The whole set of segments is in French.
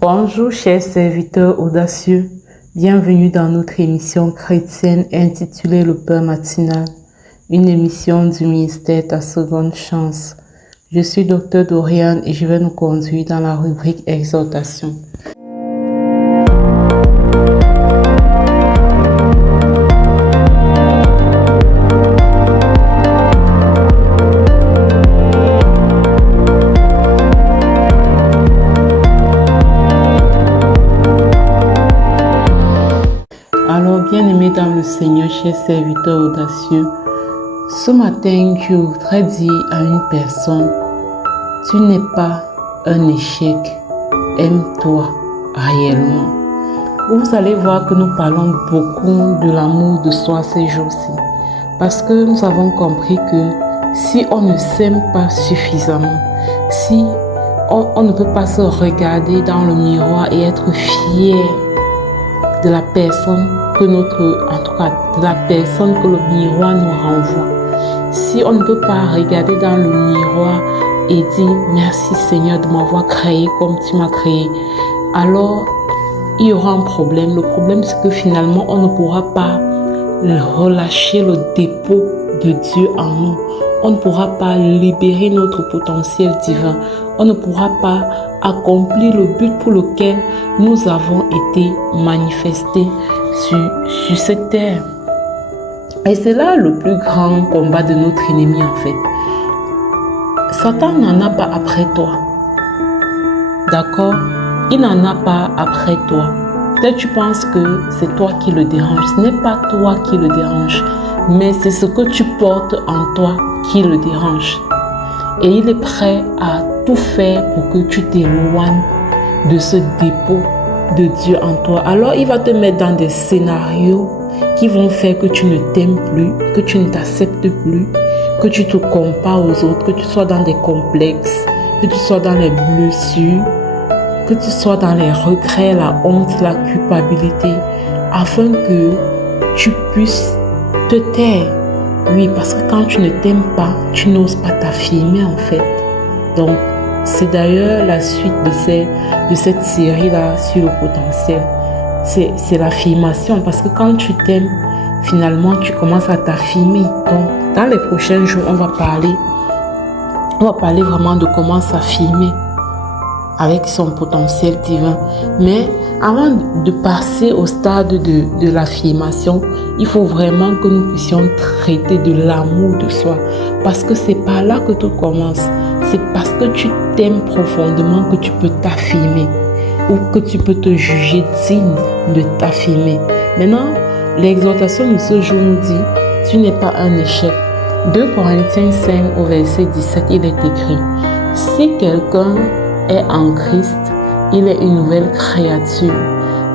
Bonjour chers serviteurs audacieux, bienvenue dans notre émission chrétienne intitulée Le Peur matinal, une émission du ministère Ta Seconde Chance. Je suis Dr Dorian et je vais nous conduire dans la rubrique Exhortation. Alors, bien-aimés dans le Seigneur, chers serviteurs audacieux, ce matin, je voudrais dire à une personne, tu n'es pas un échec, aime-toi réellement. Vous allez voir que nous parlons beaucoup de l'amour de soi ces jours-ci, parce que nous avons compris que si on ne s'aime pas suffisamment, si on ne peut pas se regarder dans le miroir et être fier de la personne que de la personne que le miroir nous renvoie. Si on ne peut pas regarder dans le miroir et dire merci Seigneur de m'avoir créé comme tu m'as créé, alors il y aura un problème. Le problème, c'est que finalement on ne pourra pas relâcher le dépôt de Dieu en nous. On ne pourra pas libérer notre potentiel divin. On ne pourra pas accomplir le but pour lequel nous avons été manifestés sur cette terre. Et c'est là le plus grand combat de notre ennemi en fait. Satan n'en a pas après toi. D'accord? Il n'en a pas après toi. Peut-être tu penses que c'est toi qui le dérange. Ce n'est pas toi qui le dérange, mais c'est ce que tu portes en toi qui le dérange. Et il est prêt à tout faire pour que tu t'éloignes de ce dépôt de Dieu en toi. Alors il va te mettre dans des scénarios qui vont faire que tu ne t'aimes plus, que tu ne t'acceptes plus, que tu te compares aux autres, que tu sois dans des complexes, que tu sois dans les blessures, que tu sois dans les regrets, la honte, la culpabilité, afin que tu puisses te taire. Oui, parce que quand tu ne t'aimes pas, tu n'oses pas t'affirmer en fait. Donc, c'est d'ailleurs la suite de cette série-là sur le potentiel. C'est l'affirmation, parce que quand tu t'aimes, finalement, tu commences à t'affirmer. Donc, dans les prochains jours, on va parler vraiment de comment s'affirmer avec son potentiel divin. Mais avant de passer au stade de l'affirmation, il faut vraiment que nous puissions traiter de l'amour de soi. Parce que c'est par là que tout commence. C'est parce que tu t'aimes profondément que tu peux t'affirmer ou que tu peux te juger digne de t'affirmer. Maintenant, l'exhortation de ce jour nous dit, tu n'es pas un échec. 2 Corinthiens 5 au verset 17, il est écrit, si quelqu'un est en Christ, il est une nouvelle créature.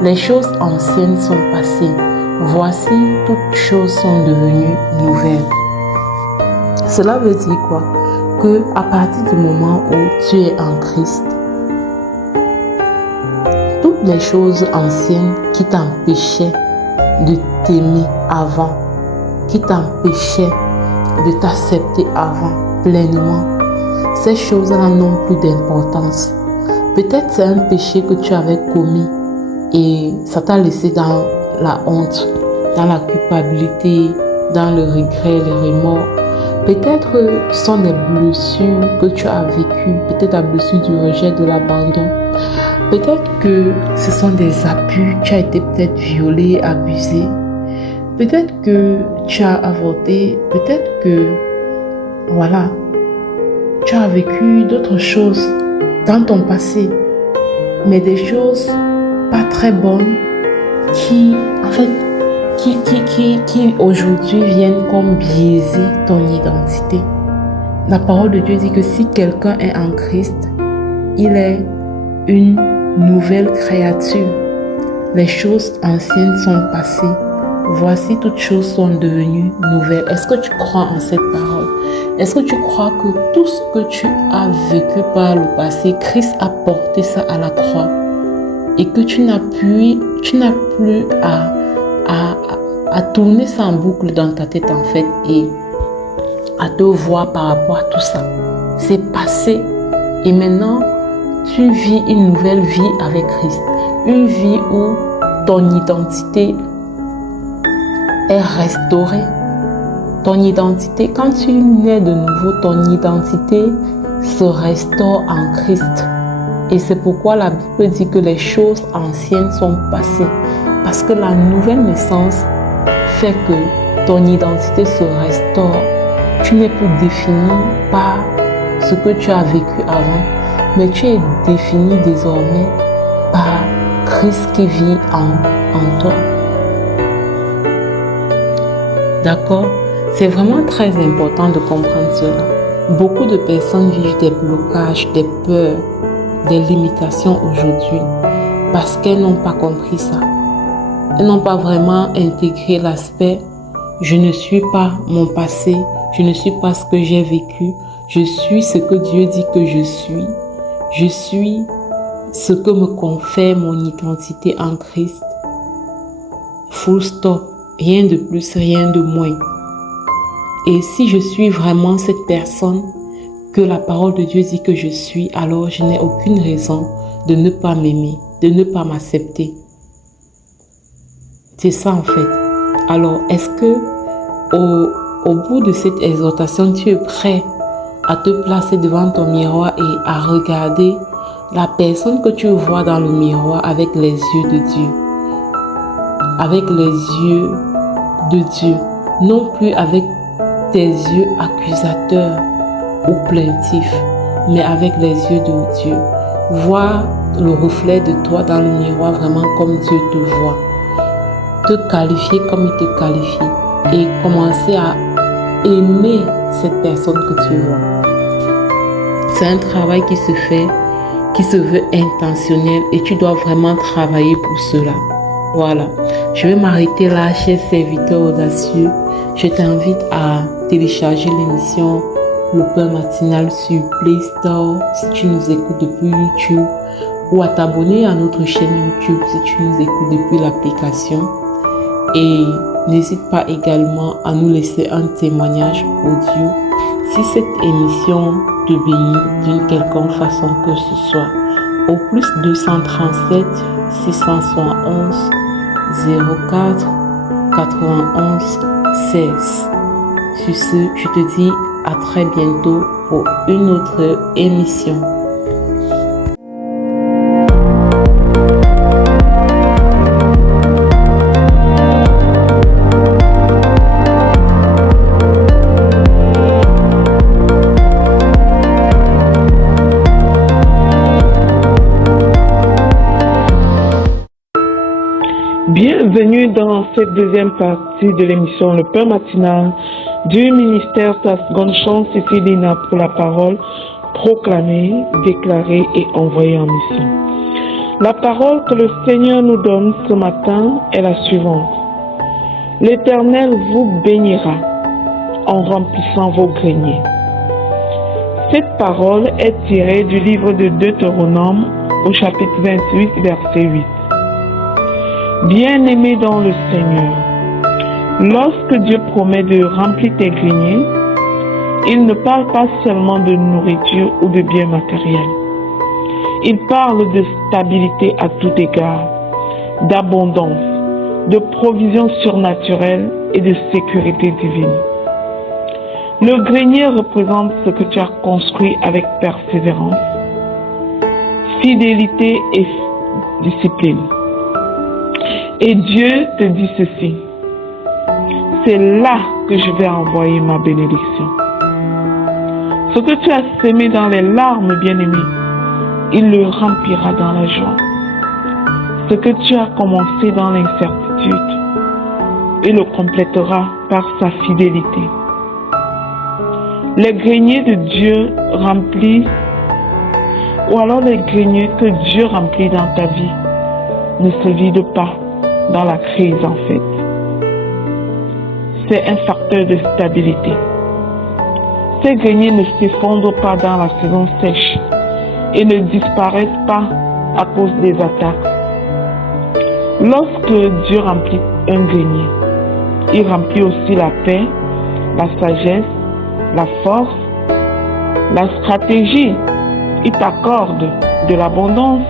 Les choses anciennes sont passées. Voici, toutes choses sont devenues nouvelles. Cela veut dire quoi? Que à partir du moment où tu es en Christ, toutes les choses anciennes qui t'empêchaient de t'aimer avant, qui t'empêchaient de t'accepter avant pleinement, ces choses-là n'ont plus d'importance. Peut-être c'est un péché que tu avais commis et ça t'a laissé dans la honte, dans la culpabilité, dans le regret, les remords. Peut-être ce sont des blessures que tu as vécues, peut-être la blessure du rejet, de l'abandon. Peut-être que ce sont des abus, tu as été peut-être violé, abusé. Peut-être que tu as avorté, peut-être que, voilà, tu as vécu d'autres choses dans ton passé, mais des choses pas très bonnes qui, en fait, qui aujourd'hui viennent comme biaiser ton identité. La parole de Dieu dit que si quelqu'un est en Christ, il est une nouvelle créature. Les choses anciennes sont passées. Voici, toutes choses sont devenues nouvelles. Est-ce que tu crois en cette parole? Est-ce que tu crois que tout ce que tu as vécu par le passé, Christ a porté ça à la croix et que tu n'as plus à tourner ça en boucle dans ta tête en fait et à te voir par rapport à tout ça? C'est passé et maintenant tu vis une nouvelle vie avec Christ. Une vie où ton identité est restaurée. Ton identité, quand tu nais de nouveau, ton identité se restaure en Christ. Et c'est pourquoi la Bible dit que les choses anciennes sont passées. Parce que la nouvelle naissance fait que ton identité se restaure. Tu n'es plus défini par ce que tu as vécu avant, mais tu es défini désormais par Christ qui vit en toi. D'accord? C'est vraiment très important de comprendre cela. Beaucoup de personnes vivent des blocages, des peurs, des limitations aujourd'hui parce qu'elles n'ont pas compris ça. Elles n'ont pas vraiment intégré l'aspect « je ne suis pas mon passé, je ne suis pas ce que j'ai vécu, je suis ce que Dieu dit que je suis ce que me confère mon identité en Christ. » Full stop, rien de plus, rien de moins. Et si je suis vraiment cette personne que la parole de Dieu dit que je suis, alors je n'ai aucune raison de ne pas m'aimer, de ne pas m'accepter. C'est ça en fait. Alors, est-ce que au bout de cette exhortation, tu es prêt à te placer devant ton miroir et à regarder la personne que tu vois dans le miroir avec les yeux de Dieu? Avec les yeux de Dieu, non plus avec tes yeux accusateurs ou plaintifs, mais avec les yeux de Dieu. Voir le reflet de toi dans le miroir vraiment comme Dieu te voit. Te qualifier comme il te qualifie et commencer à aimer cette personne que tu vois. C'est un travail qui se fait, qui se veut intentionnel et tu dois vraiment travailler pour cela. Voilà, je vais m'arrêter là, chers serviteurs audacieux. Je t'invite à télécharger l'émission Le Pain Matinal sur Play Store si tu nous écoutes depuis YouTube ou à t'abonner à notre chaîne YouTube si tu nous écoutes depuis l'application. Et n'hésite pas également à nous laisser un témoignage audio si cette émission te bénit d'une quelconque façon que ce soit. Au plus 237 671 04 91 16. Sur ce, je te dis à très bientôt pour une autre émission. Bienvenue dans cette deuxième partie de l'émission Le Pain Matinal du ministère Ta Seconde Chance Cécilina pour la parole proclamée, déclarée et envoyée en mission. La parole que le Seigneur nous donne ce matin est la suivante. L'Éternel vous bénira en remplissant vos greniers. Cette parole est tirée du livre de Deutéronome au chapitre 28, verset 8. Bien-aimé dans le Seigneur, lorsque Dieu promet de remplir tes greniers, il ne parle pas seulement de nourriture ou de biens matériels. Il parle de stabilité à tout égard, d'abondance, de provision surnaturelle et de sécurité divine. Le grenier représente ce que tu as construit avec persévérance, fidélité et discipline. Et Dieu te dit ceci, c'est là que je vais envoyer ma bénédiction. Ce que tu as semé dans les larmes, bien-aimé, il le remplira dans la joie. Ce que tu as commencé dans l'incertitude, il le complétera par sa fidélité. Les greniers de Dieu remplis, ou alors les greniers que Dieu remplit dans ta vie, ne se vident pas dans la crise en fait. C'est un facteur de stabilité. Ces greniers ne s'effondrent pas dans la saison sèche et ne disparaissent pas à cause des attaques. Lorsque Dieu remplit un grenier, il remplit aussi la paix, la sagesse, la force, la stratégie. Il t'accorde de l'abondance,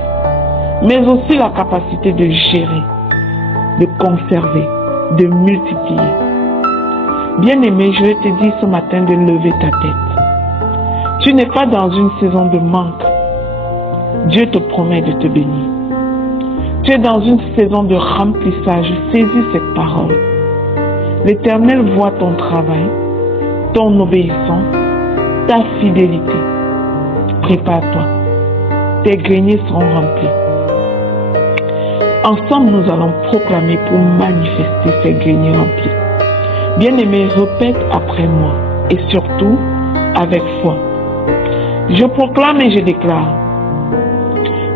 mais aussi la capacité de gérer, de conserver, de multiplier. Bien-aimé, je vais te dire ce matin de lever ta tête. Tu n'es pas dans une saison de manque. Dieu te promet de te bénir. Tu es dans une saison de remplissage. Saisis cette parole. L'Éternel voit ton travail, ton obéissance, ta fidélité. Prépare-toi. Tes greniers seront remplis. Ensemble, nous allons proclamer pour manifester ces greniers remplis. Bien-aimé, répète après moi et surtout avec foi. Je proclame et je déclare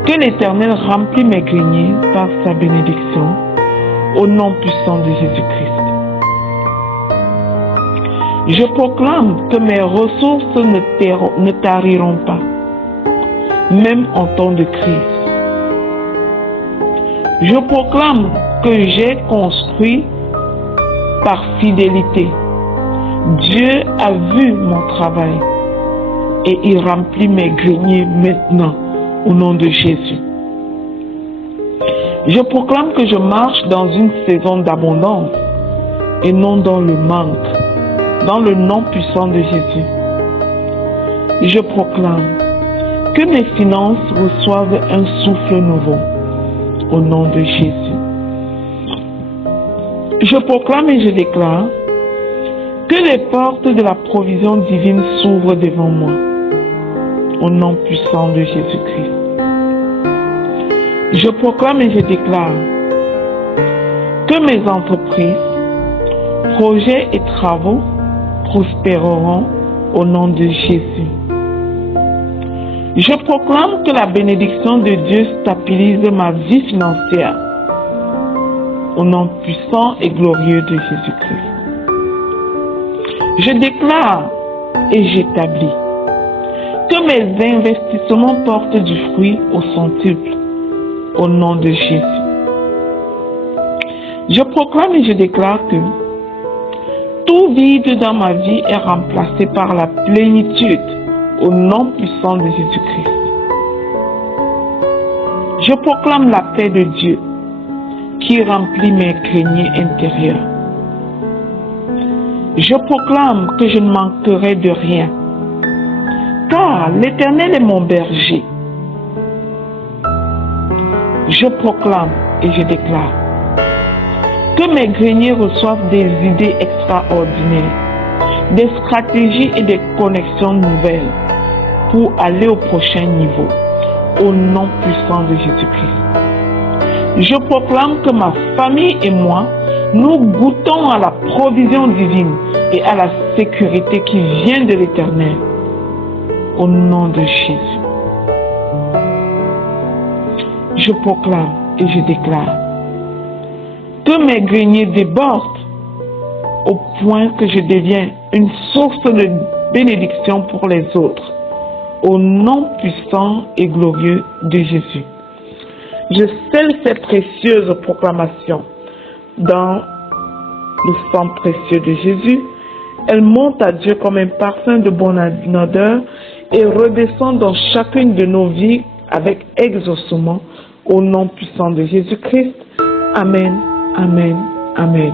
que l'Éternel remplit mes greniers par sa bénédiction au nom puissant de Jésus-Christ. Je proclame que mes ressources ne tariront pas, même en temps de crise. Je proclame que j'ai construit par fidélité. Dieu a vu mon travail et il remplit mes greniers maintenant au nom de Jésus. Je proclame que je marche dans une saison d'abondance et non dans le manque, dans le nom puissant de Jésus. Je proclame que mes finances reçoivent un souffle nouveau au nom de Jésus. Je proclame et je déclare que les portes de la provision divine s'ouvrent devant moi au nom puissant de Jésus-Christ. Je proclame et je déclare que mes entreprises, projets et travaux prospéreront au nom de Jésus. Je proclame que la bénédiction de Dieu stabilise ma vie financière au nom puissant et glorieux de Jésus-Christ. Je déclare et j'établis que mes investissements portent du fruit au centuple au nom de Jésus. Je proclame et je déclare que tout vide dans ma vie est remplacé par la plénitude au nom puissant de Jésus-Christ. Je proclame la paix de Dieu qui remplit mes greniers intérieurs. Je proclame que je ne manquerai de rien, car l'Éternel est mon berger. Je proclame et je déclare que mes greniers reçoivent des idées extraordinaires, des stratégies et des connexions nouvelles pour aller au prochain niveau, au nom puissant de Jésus-Christ. Je proclame que ma famille et moi, nous goûtons à la provision divine et à la sécurité qui vient de l'Éternel, au nom de Jésus. Je proclame et je déclare que mes greniers débordent au point que je deviens une source de bénédiction pour les autres, au nom puissant et glorieux de Jésus. Je scelle ces précieuses proclamations dans le sang précieux de Jésus. Elles montent à Dieu comme un parfum de bonne odeur et redescendent dans chacune de nos vies avec exaucement au nom puissant de Jésus-Christ. Amen, amen, amen.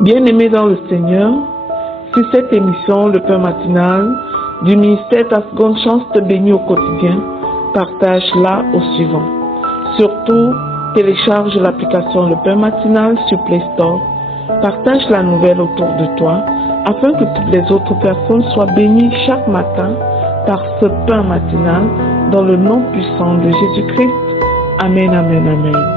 Bien-aimés dans le Seigneur, si cette émission, le pain matinal, du ministère Ta Seconde Chance te bénit au quotidien, partage-la au suivant. Surtout, télécharge l'application Le Pain Matinal sur Play Store. Partage la nouvelle autour de toi afin que toutes les autres personnes soient bénies chaque matin par ce pain matinal dans le nom puissant de Jésus-Christ. Amen, amen, amen.